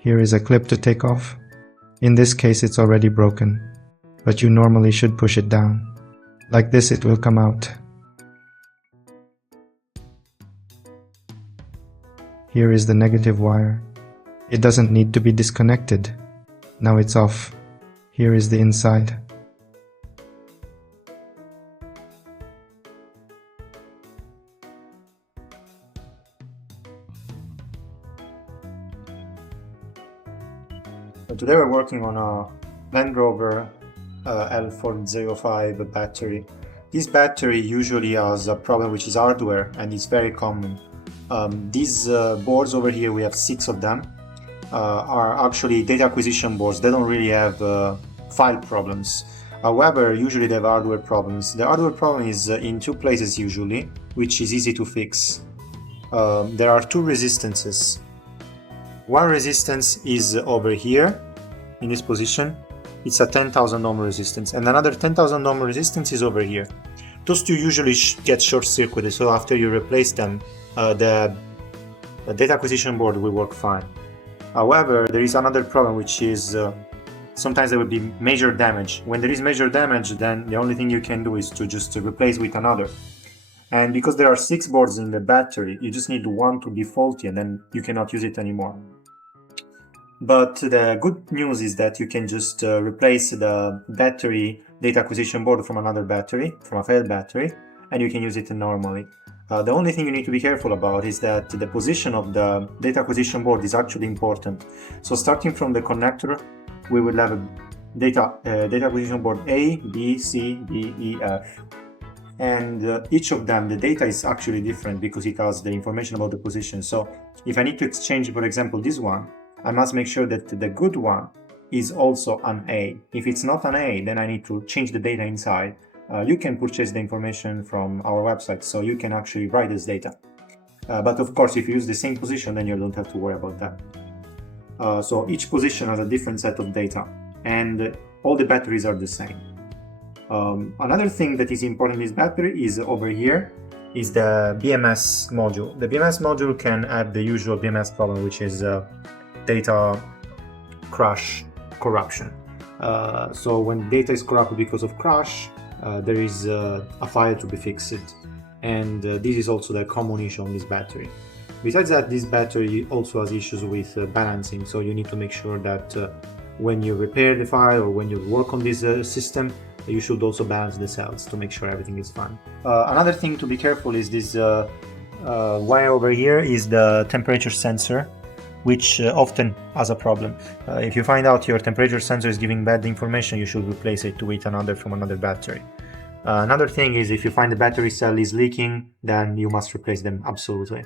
Here is a clip to take off. In this case it's already broken, but you normally should push it down. Like this it will come out. Here is the negative wire. It doesn't need to be disconnected. Now it's off. Here is the inside. Today we're working on a Rover L405 battery. This battery usually has a problem which is hardware, and it's very common. These boards over here, we have 6 of them, are actually data acquisition boards. They don't really have file problems. However, usually they have hardware problems. The hardware problem is in 2 places usually, which is easy to fix. There are 2 resistances. One resistance is over here, in this position. It's a 10,000 ohm resistance, and another 10,000 ohm resistance is over here. Those 2 usually get short-circuited, so after you replace them, the data acquisition board will work fine. However, there is another problem, which is sometimes there will be major damage. When there is major damage, then the only thing you can do is to just replace with another. And because there are 6 boards in the battery, you just need one to be faulty, and then you cannot use it anymore. But the good news is that you can just replace the battery data acquisition board from another battery, from a failed battery, and you can use it normally. The only thing you need to be careful about is that the position of the data acquisition board is actually important. So starting from the connector, we will have a data acquisition board A, B, C, D, E, F. And each of them, the data is actually different because it has the information about the position. So if I need to exchange, for example, this one, I must make sure that the good one is also an A. If it's not an A, then I need to change the data inside. You can purchase the information from our website, so you can actually write this data. But of course, if you use the same position, then you don't have to worry about that. So each position has a different set of data, and all the batteries are the same. Another thing that is important in this battery is over here, is the BMS module. The BMS module can have the usual BMS problem, which is data crash corruption. So when data is corrupted because of crash, there is a file to be fixed, and this is also the common issue on this battery. Besides that, this battery also has issues with balancing, so you need to make sure that when you repair the file or when you work on this system, you should also balance the cells to make sure everything is fine. Another thing to be careful is this wire over here is the temperature sensor, which often has a problem. If you find out your temperature sensor is giving bad information, you should replace it with another from another battery. Another thing is if you find the battery cell is leaking, then you must replace them absolutely.